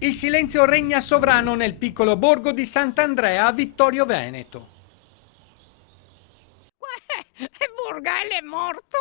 Il silenzio regna sovrano nel piccolo borgo di Sant'Andrea a Vittorio Veneto. E Burgale è morto?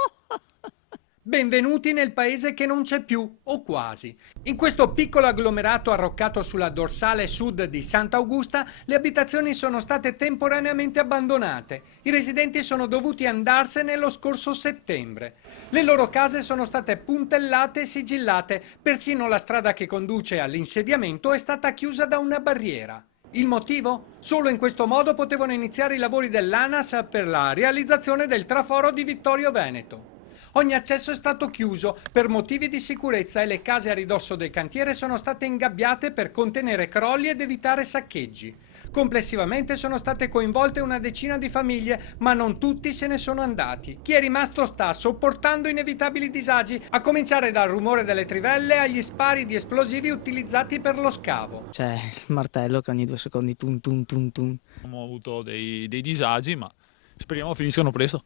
Benvenuti nel paese che non c'è più, o quasi. In questo piccolo agglomerato arroccato sulla dorsale sud di Sant'Augusta, le abitazioni sono state temporaneamente abbandonate. I residenti sono dovuti andarsene lo scorso settembre. Le loro case sono state puntellate e sigillate, persino la strada che conduce all'insediamento è stata chiusa da una barriera. Il motivo? Solo in questo modo potevano iniziare i lavori dell'ANAS per la realizzazione del traforo di Vittorio Veneto. Ogni accesso è stato chiuso per motivi di sicurezza e le case a ridosso del cantiere sono state ingabbiate per contenere crolli ed evitare saccheggi. Complessivamente sono state coinvolte una decina di famiglie, ma non tutti se ne sono andati. Chi è rimasto sta sopportando inevitabili disagi, a cominciare dal rumore delle trivelle agli spari di esplosivi utilizzati per lo scavo. C'è il martello che ogni 2 secondi tun tun tun tun. Abbiamo avuto dei disagi, ma speriamo finiscano presto.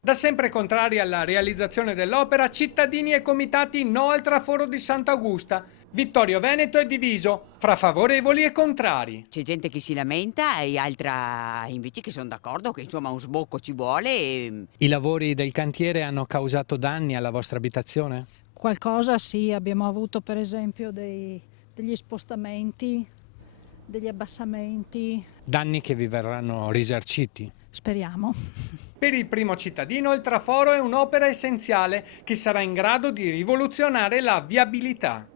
Da sempre contrari alla realizzazione dell'opera, cittadini e comitati no al traforo di Sant'Augusta. Vittorio Veneto è diviso fra favorevoli e contrari. C'è gente che si lamenta e altra invece che sono d'accordo che insomma un sbocco ci vuole e... I lavori del cantiere hanno causato danni alla vostra abitazione? Qualcosa sì, abbiamo avuto per esempio degli spostamenti, degli abbassamenti, Danni che vi verranno risarciti. speriamo. Per il primo cittadino il traforo è un'opera essenziale che sarà in grado di rivoluzionare la viabilità.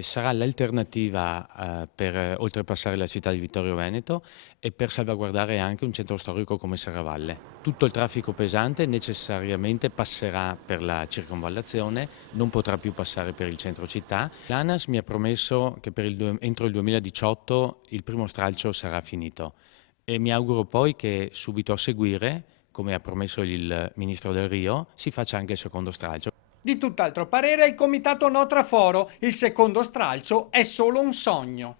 Sarà l'alternativa per oltrepassare la città di Vittorio Veneto e per salvaguardare anche un centro storico come Serravalle. Tutto il traffico pesante necessariamente passerà per la circonvallazione, non potrà più passare per il centro città. L'ANAS mi ha promesso che entro il 2018 il primo stralcio sarà finito e mi auguro poi che subito a seguire, come ha promesso il ministro Del Rio, si faccia anche il secondo stralcio. Di tutt'altro parere è il comitato No Traforo, il secondo stralcio è solo un sogno.